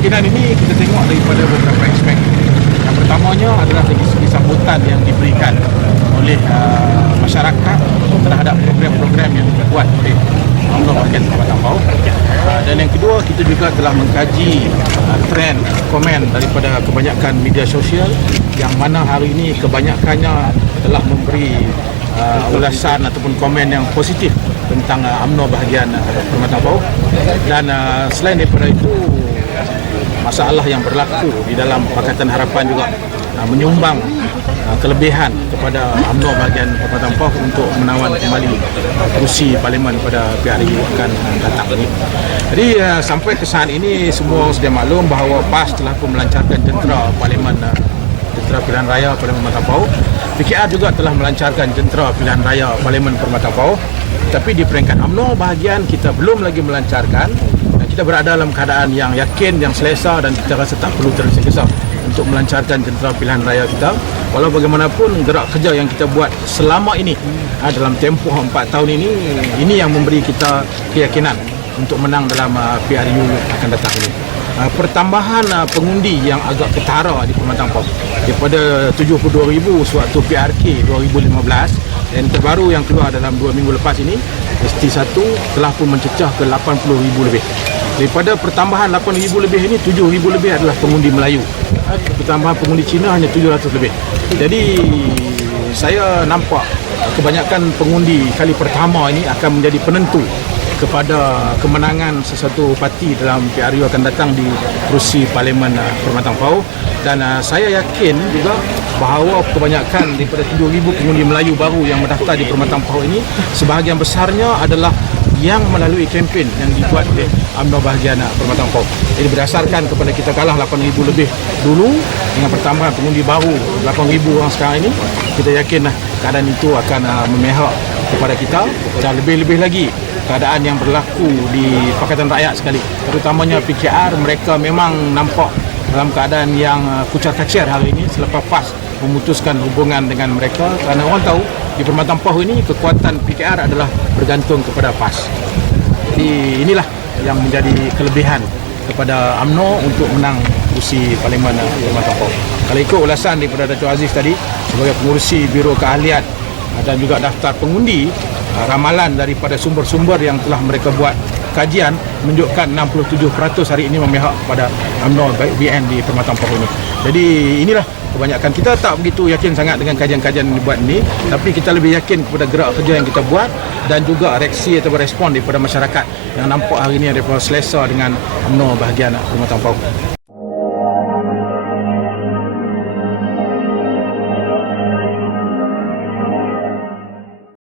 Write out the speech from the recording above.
keyakinan ini kita tengok daripada beberapa aspek. Yang pertamanya adalah dari segi sambutan yang diberikan oleh uh, masyarakat terhadap program-program yang dibuat oleh UMNO bahagian Perubatan Bau. Uh, dan yang kedua, kita juga telah mengkaji uh, trend komen daripada kebanyakan media sosial yang mana hari ini kebanyakannya telah memberi uh, ulasan ataupun komen yang positif tentang uh, UMNO bahagian uh, Perubatan Bau. Dan uh, selain daripada itu, masalah yang berlaku di dalam Pakatan Harapan juga uh, menyumbang uh, kelebihan kepada UMNO bahagian Perubatan POH untuk menawan kembali uh, kerusi parlimen pada PRU akan uh, datang ini. Jadi uh, sampai ke saat ini semua sudah maklum bahawa PAS telah pun melancarkan jentera parlimen uh, pilihan raya Parlimen Permata Pauh. PKR juga telah melancarkan jentera pilihan raya Parlimen Permata Pauh. Tapi di peringkat UMNO bahagian kita belum lagi melancarkan kita berada dalam keadaan yang yakin, yang selesa dan kita rasa tak perlu tergesa-gesa untuk melancarkan jentera pilihan raya kita. Walau bagaimanapun gerak kerja yang kita buat selama ini ah, dalam tempoh 4 tahun ini ini yang memberi kita keyakinan untuk menang dalam uh, PRU akan datang ini. Uh, pertambahan uh, pengundi yang agak ketara di Permatang Pop daripada 72,000 sewaktu PRK 2015 dan terbaru yang keluar dalam 2 minggu lepas ini ST1 telah pun mencecah ke 80,000 lebih daripada pertambahan 8,000 lebih ini 7,000 lebih adalah pengundi Melayu. Pertambahan pengundi Cina hanya 700 lebih. Jadi saya nampak kebanyakan pengundi kali pertama ini akan menjadi penentu kepada kemenangan sesuatu parti dalam PRU akan datang di kerusi Parlimen uh, Permatang Pau dan uh, saya yakin juga bahawa kebanyakan daripada 7,000 pengundi Melayu baru yang mendaftar di Permatang Pau ini sebahagian besarnya adalah yang melalui kempen yang dibuat oleh UMNO bahagian Permatang Pau. Jadi berdasarkan kepada kita kalah 8,000 lebih dulu dengan pertambahan pengundi baru 8,000 orang sekarang ini, kita yakinlah keadaan itu akan uh, memihak kepada kita dan lebih-lebih lagi keadaan yang berlaku di Pakatan Rakyat sekali terutamanya PKR mereka memang nampak dalam keadaan yang uh, kucar kacir hari ini selepas PAS memutuskan hubungan dengan mereka kerana orang tahu di Permatan Pau ini kekuatan PKR adalah bergantung kepada PAS. Jadi inilah yang menjadi kelebihan kepada AMNO untuk menang kursi Parlimen Permatan Pau kalau ikut ulasan daripada Dato' Aziz tadi sebagai pengurusi Biro Keahlian dan juga daftar pengundi ramalan daripada sumber-sumber yang telah mereka buat kajian menunjukkan 67% hari ini memihak pada UMNO BN di Permatang Pau ini. Jadi inilah kebanyakan kita tak begitu yakin sangat dengan kajian-kajian yang dibuat ini tapi kita lebih yakin kepada gerak kerja yang kita buat dan juga reaksi atau respon daripada masyarakat yang nampak hari ini ada selesa dengan UMNO bahagian Permatang Pau.